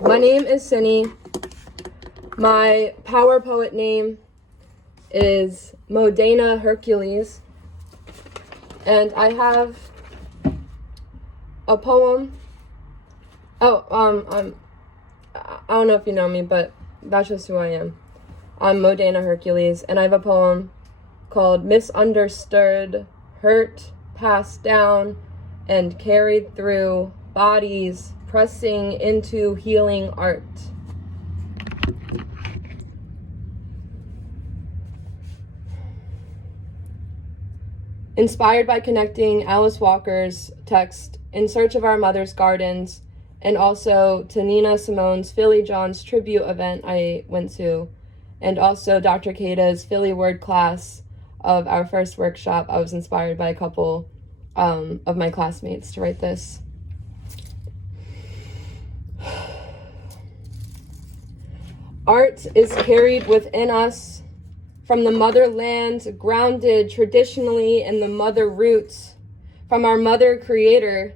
My name is Cynnie. My power poet name is Modena Hercules. And I have a poem. I don't know if you know me, but that's just who I am. I'm Modena Hercules, and I have a poem called Misunderstood, Hurt, Passed Down, and Carried Through Bodies Pressing into Healing Art. Inspired by connecting Alice Walker's text In Search of Our Mother's Gardens, and also to Nina Simone's Philly John's tribute event I went to, and also Dr. Kada's Philly word class of our first workshop, I was inspired by a couple of my classmates to write this. Art is carried within us from the motherland, grounded traditionally in the mother roots, from our mother creator,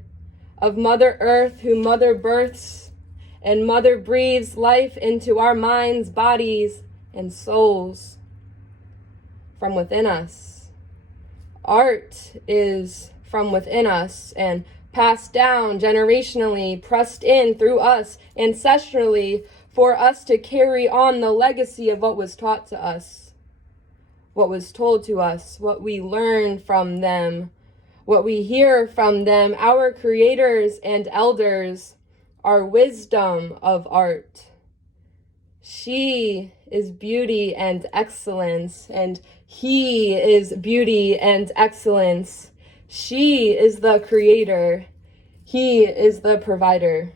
of Mother Earth, who mother births and mother breathes life into our minds, bodies, and souls from within us. Art is from within us and passed down generationally, pressed in through us ancestrally for us to carry on the legacy of what was taught to us, what was told to us, what we learn from them, what we hear from them, our creators and elders, our wisdom of art. She is beauty and excellence, and he is beauty and excellence. She is the creator, he is the provider.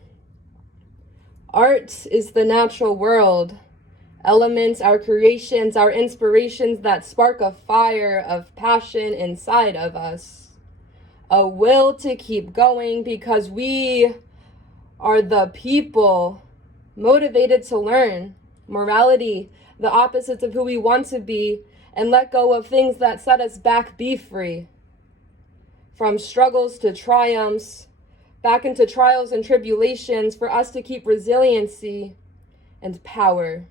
Art is the natural world, elements, our creations, our inspirations that spark a fire of passion inside of us. A will to keep going because we are the people motivated to learn morality, the opposites of who we want to be, and let go of things that set us back, be free. From struggles to triumphs, back into trials and tribulations, for us to keep resiliency and power.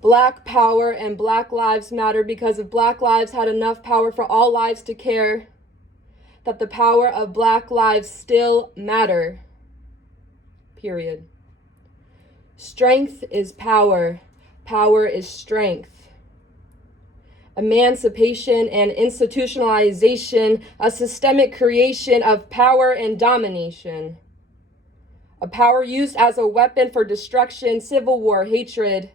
Black power and Black lives matter because if Black lives had enough power for all lives to care, that the power of Black lives still matter. Period. Strength is power. Power is strength. Emancipation and institutionalization, a systemic creation of power and domination. A power used as a weapon for destruction, civil war, hatred,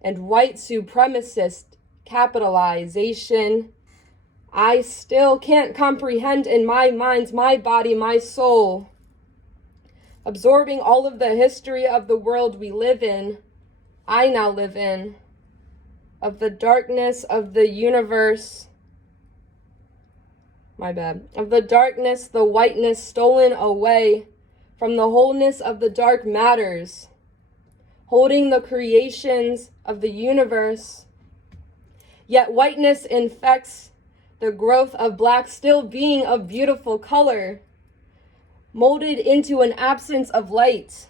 and white supremacist capitalization. I still can't comprehend in my mind, my body, my soul, absorbing all of the history of the world we live in, I now live in, of the darkness of the universe, of the darkness, the whiteness stolen away from the wholeness of the dark matters, holding the creations of the universe. Yet whiteness infects the growth of Black still being of beautiful color, molded into an absence of light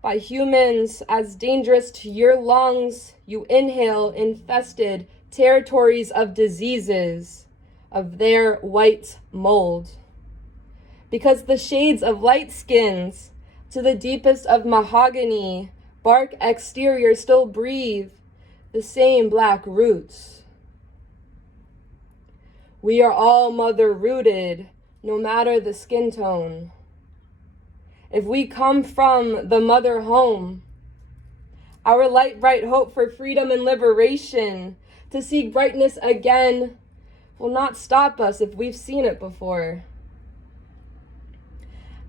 by humans as dangerous to your lungs. You inhale infested territories of diseases of their white mold. Because the shades of light skins to the deepest of mahogany, bark exterior still breathe the same Black roots. We are all mother rooted, no matter the skin tone. If we come from the mother home, our light, bright hope for freedom and liberation, to seek brightness again, will not stop us if we've seen it before.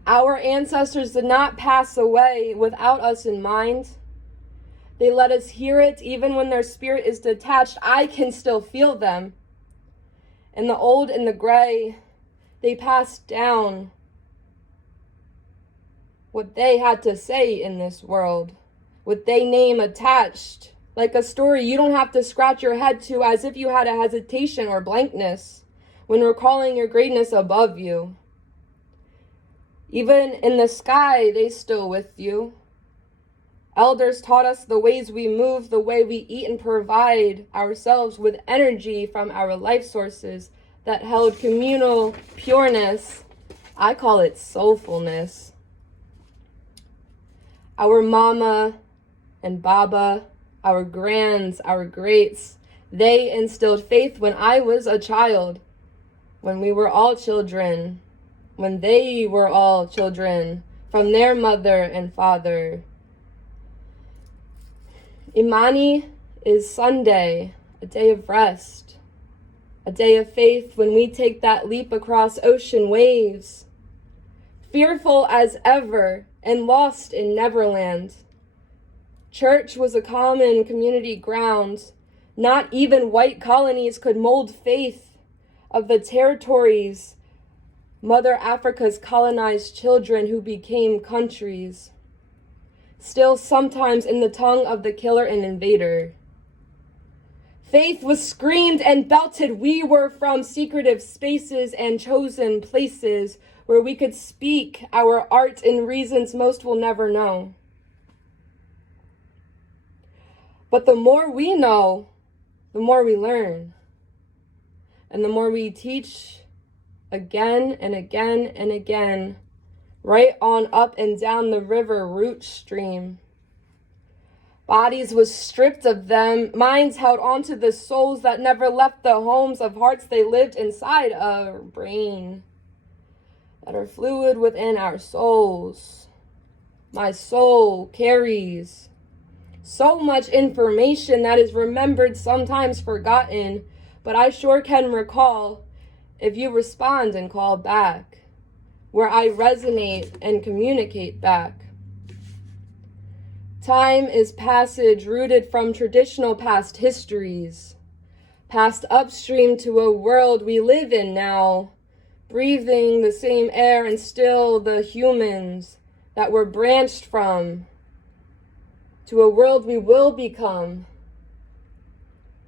Our ancestors did not pass away without us in mind. They let us hear it even when their spirit is detached. I can still feel them. In the old and the gray, they passed down what they had to say in this world, with their name attached, like a story you don't have to scratch your head to as if you had a hesitation or blankness when recalling your greatness above you. Even in the sky, they still with you. Elders taught us the ways we move, the way we eat and provide ourselves with energy from our life sources that held communal pureness. I call it soulfulness. Our mama and baba, our grands, our greats, they instilled faith when I was a child, when we were all children, when they were all children, from their mother and father. Imani is Sunday, a day of rest, a day of faith when we take that leap across ocean waves, fearful as ever and lost in Neverland. Church was a common community ground. Not even white colonies could mold faith of the territories Mother Africa's colonized children who became countries. Still sometimes in the tongue of the killer and invader. Faith was screamed and belted. We were from secretive spaces and chosen places where we could speak our art in reasons most will never know. But the more we know, the more we learn. And the more we teach again and again and again, right on up and down the river root stream. Bodies was stripped of them, minds held onto the souls that never left the homes of hearts they lived inside our brain, that are fluid within our souls. My soul carries so much information that is remembered, sometimes forgotten, but I sure can recall if you respond and call back, where I resonate and communicate back. Time is passage rooted from traditional past histories, passed upstream to a world we live in now, breathing the same air and still the humans that were branched from, to a world we will become.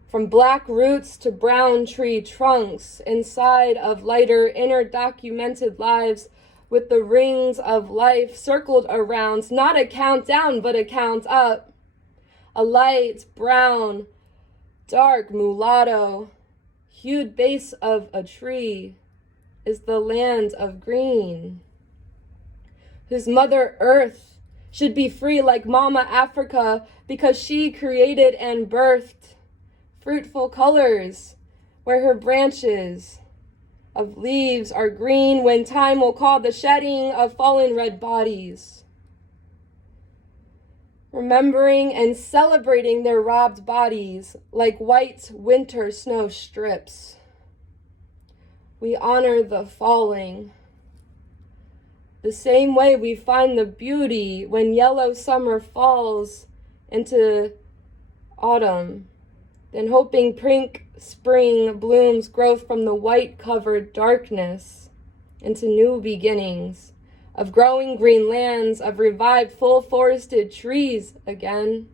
From black roots to brown tree trunks, inside of lighter inner documented lives with the rings of life circled around, not a countdown, but a count up. A light brown, dark mulatto, hued base of a tree is the land of green, whose Mother Earth should be free like Mama Africa because she created and birthed fruitful colors where her branches of leaves are green when time will call the shedding of fallen red bodies. Remembering and celebrating their robbed bodies like white winter snow strips. We honor the falling. The same way we find the beauty when yellow summer falls into autumn, then hoping pink spring blooms growth from the white-covered darkness into new beginnings of growing green lands, of revived full forested trees again.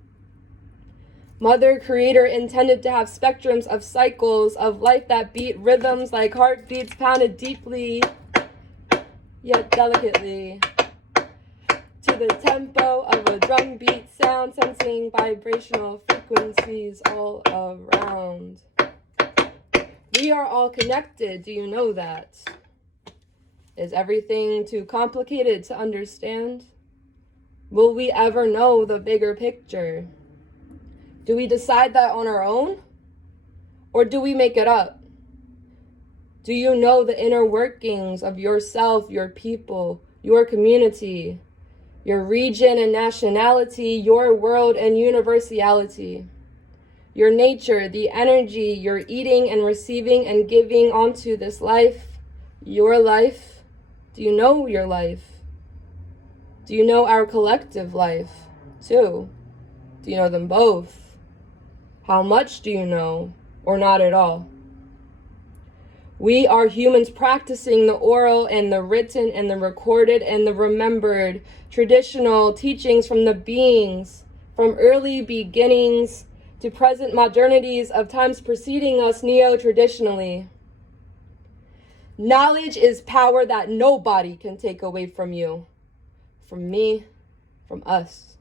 Mother Creator intended to have spectrums of cycles of life that beat rhythms like heartbeats pounded deeply yet delicately to the tempo of a drum beat sound, sensing vibrational frequencies all around. We are all connected. Do you know that? Is everything too complicated to understand? Will we ever know the bigger picture? Do we decide that on our own? Or do we make it up? Do you know the inner workings of yourself, your people, your community, your region and nationality, your world and universality, your nature, the energy you're eating and receiving and giving onto this life, your life? Do you know your life? Do you know our collective life, too? Do you know them both? How much do you know, or not at all? We are humans practicing the oral and the written and the recorded and the remembered traditional teachings from the beings, from early beginnings to present modernities of times preceding us neo-traditionally. Knowledge is power that nobody can take away from you, from me, from us.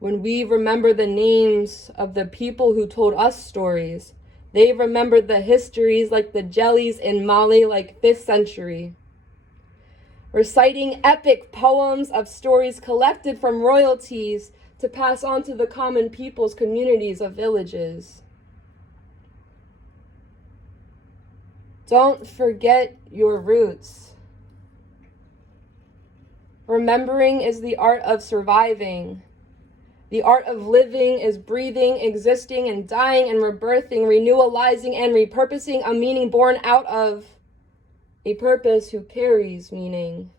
When we remember the names of the people who told us stories, they remembered the histories like the jellies in Mali like 5th century. Reciting epic poems of stories collected from royalties to pass on to the common people's communities of villages. Don't forget your roots. Remembering is the art of surviving. The art of living is breathing, existing, and dying, and rebirthing, renewalizing, and repurposing a meaning born out of a purpose who carries meaning.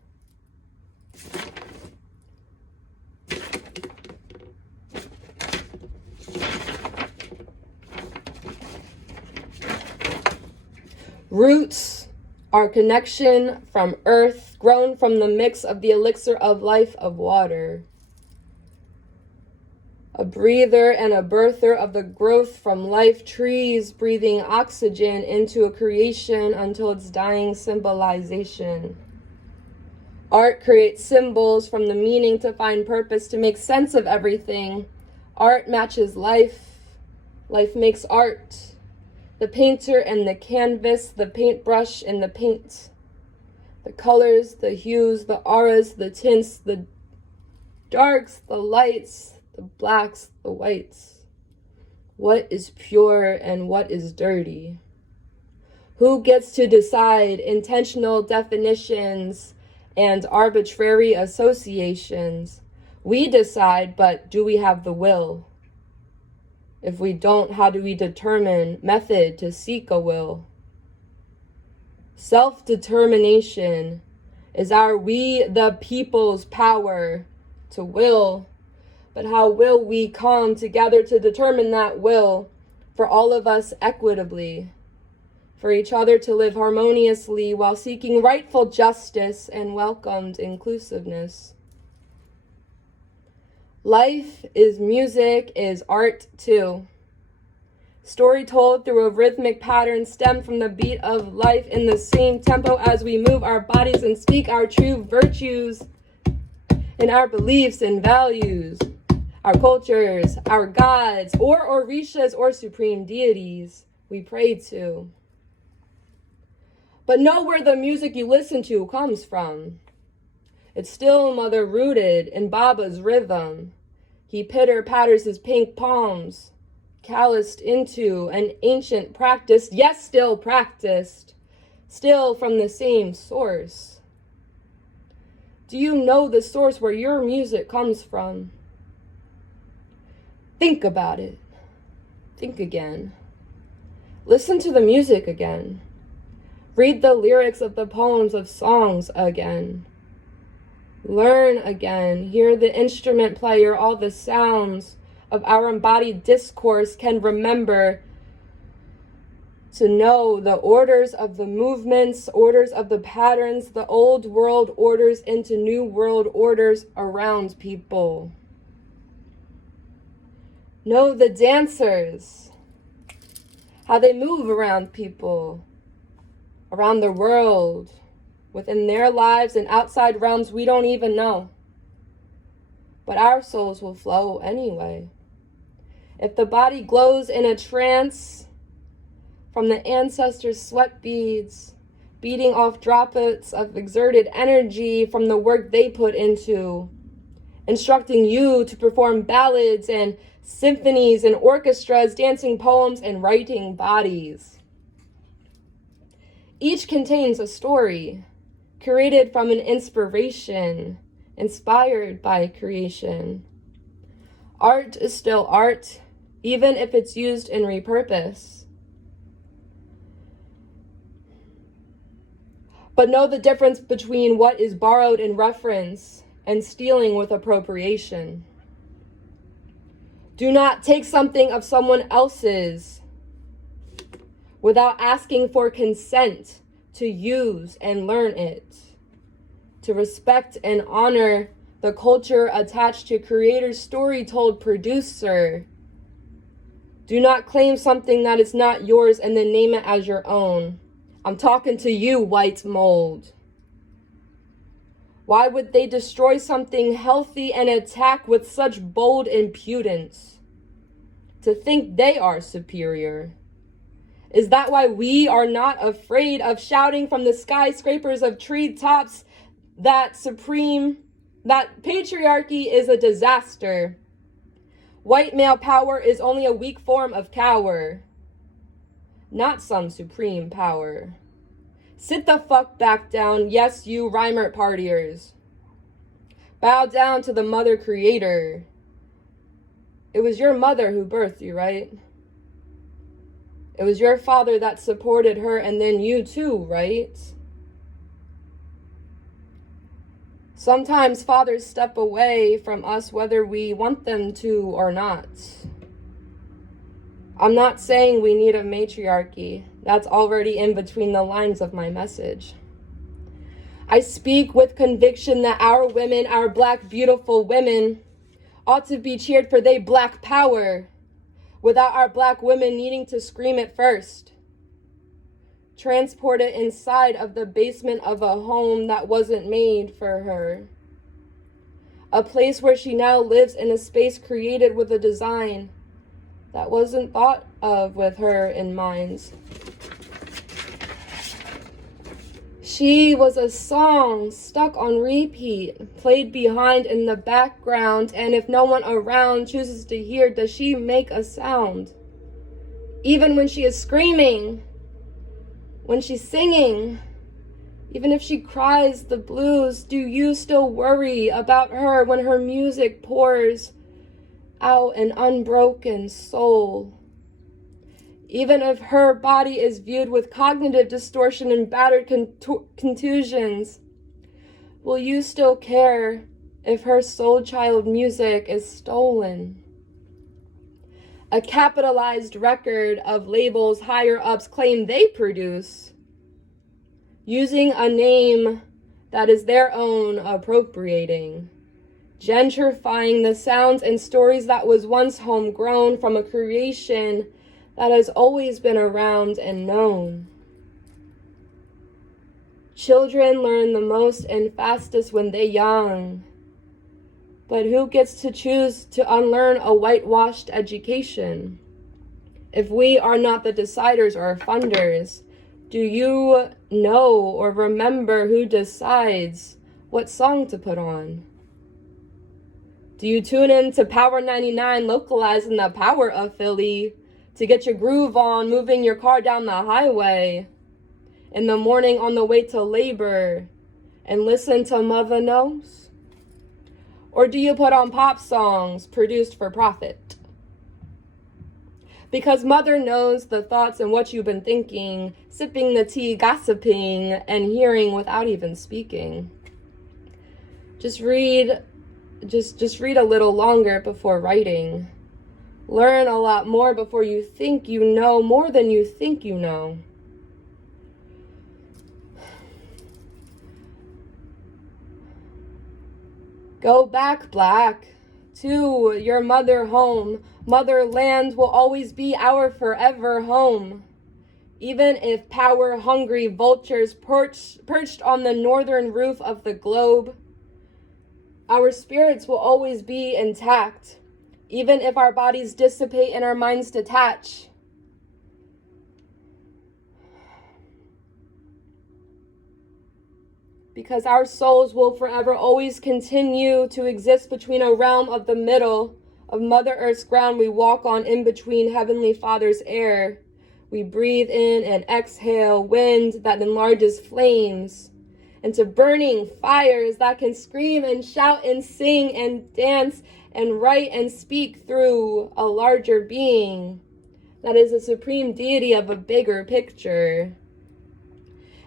Roots are connection from earth, grown from the mix of the elixir of life of water. A breather and a birther of the growth from life, trees breathing oxygen into a creation until its dying symbolization. Art creates symbols from the meaning to find purpose, to make sense of everything. Art matches life. Life makes art. The painter and the canvas, the paintbrush and the paint. The colors, the hues, the auras, the tints, the darks, the lights, the blacks, the whites. What is pure and what is dirty? Who gets to decide intentional definitions and arbitrary associations? We decide, but do we have the will? If we don't, how do we determine method to seek a will? Self-determination is our we the people's power to will. But how will we come together to determine that will for all of us equitably, for each other to live harmoniously while seeking rightful justice and welcomed inclusiveness? Life is music, is art too. Story told through a rhythmic pattern stemmed from the beat of life in the same tempo as we move our bodies and speak our true virtues and our beliefs and values, our cultures, our gods, or orishas or supreme deities we pray to. But know where the music you listen to comes from. It's still mother rooted in Baba's rhythm. He pitter-patters his pink palms, calloused into an ancient practice, yes, still practiced, still from the same source. Do you know the source where your music comes from? Think about it. Think again. Listen to the music again. Read the lyrics of the poems of songs again. Learn again. Hear the instrument player, all the sounds of our embodied discourse can remember to know the orders of the movements, orders of the patterns, the old world orders into new world orders around people. Know the dancers, how they move around people, around the world, within their lives and outside realms we don't even know. But our souls will flow anyway. If the body glows in a trance from the ancestors' sweat beads, beating off droplets of exerted energy from the work they put into, instructing you to perform ballads and symphonies and orchestras, dancing poems and writing bodies. Each contains a story, created from an inspiration, inspired by creation. Art is still art, even if it's used in repurpose. But know the difference between what is borrowed in reference and stealing with appropriation. Do not take something of someone else's without asking for consent to use and learn it, to respect and honor the culture attached to creator, story told, producer. Do not claim something that is not yours and then name it as your own. I'm talking to you, white mold. Why would they destroy something healthy and attack with such bold impudence? To think they are superior. Is that why we are not afraid of shouting from the skyscrapers of treetops that patriarchy is a disaster? White male power is only a weak form of cower, not some supreme power. Sit the fuck back down, yes, you Reimert partiers. Bow down to the mother creator. It was your mother who birthed you, right? It was your father that supported her, and then you too, right? Sometimes fathers step away from us whether we want them to or not. I'm not saying we need a matriarchy. That's already in between the lines of my message. I speak with conviction that our women, our Black beautiful women, ought to be cheered for their Black power, without our Black women needing to scream it first. Transported inside of the basement of a home that wasn't made for her. A place where she now lives in a space created with a design that wasn't thought of with her in mind. She was a song stuck on repeat, played behind in the background, and if no one around chooses to hear, does she make a sound? Even when she is screaming, when she's singing, even if she cries the blues, do you still worry about her when her music pours out an unbroken soul? Even if her body is viewed with cognitive distortion and battered contusions, will you still care if her soul child music is stolen? A capitalized record of labels higher ups claim they produce, using a name that is their own appropriating, gentrifying the sounds and stories that was once homegrown from a creation that has always been around and known. Children learn the most and fastest when they're young. But who gets to choose to unlearn a whitewashed education? If we are not the deciders or funders, do you know or remember who decides what song to put on? Do you tune in to Power 99 localizing the power of Philly to get your groove on, moving your car down the highway in the morning on the way to labor and listen to Mother Knows? Or do you put on pop songs produced for profit? Because Mother knows the thoughts and what you've been thinking, sipping the tea, gossiping, and hearing without even speaking. Just read a little longer before writing. Learn a lot more before you think you know more than you think you know. Go back, Black, to your mother home. Motherland will always be our forever home. Even if power-hungry vultures perched on the northern roof of the globe, our spirits will always be intact, even if our bodies dissipate and our minds detach. Because our souls will forever always continue to exist between a realm of the middle of Mother Earth's ground we walk on, in between Heavenly Father's air. We breathe in and exhale wind that enlarges flames into burning fires that can scream and shout and sing and dance and write and speak through a larger being that is a supreme deity of a bigger picture.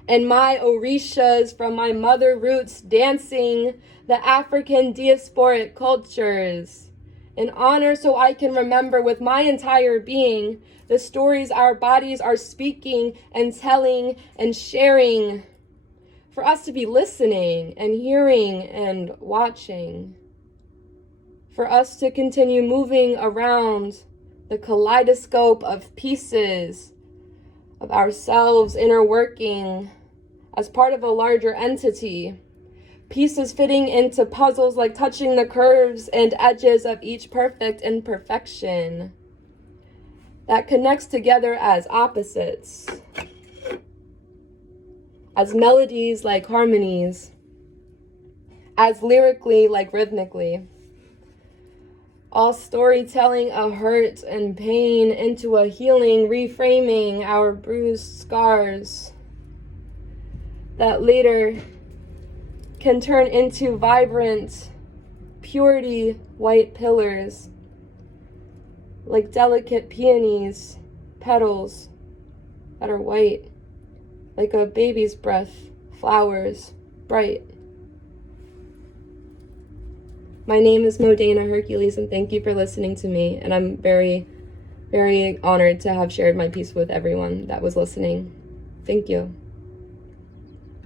And my orishas from my mother roots dancing the African diasporic cultures in honor, so I can remember with my entire being the stories our bodies are speaking and telling and sharing, for us to be listening and hearing and watching, for us to continue moving around the kaleidoscope of pieces of ourselves inner working as part of a larger entity. Pieces fitting into puzzles like touching the curves and edges of each perfect imperfection that connects together as opposites, as melodies like harmonies, as lyrically like rhythmically. All storytelling a hurt and pain into a healing, reframing our bruised scars that later can turn into vibrant, purity white pillars, like delicate peonies, petals that are white, like a baby's breath, flowers, bright. My name is Modena Hercules, and thank you for listening to me. And I'm very, very honored to have shared my piece with everyone that was listening. Thank you.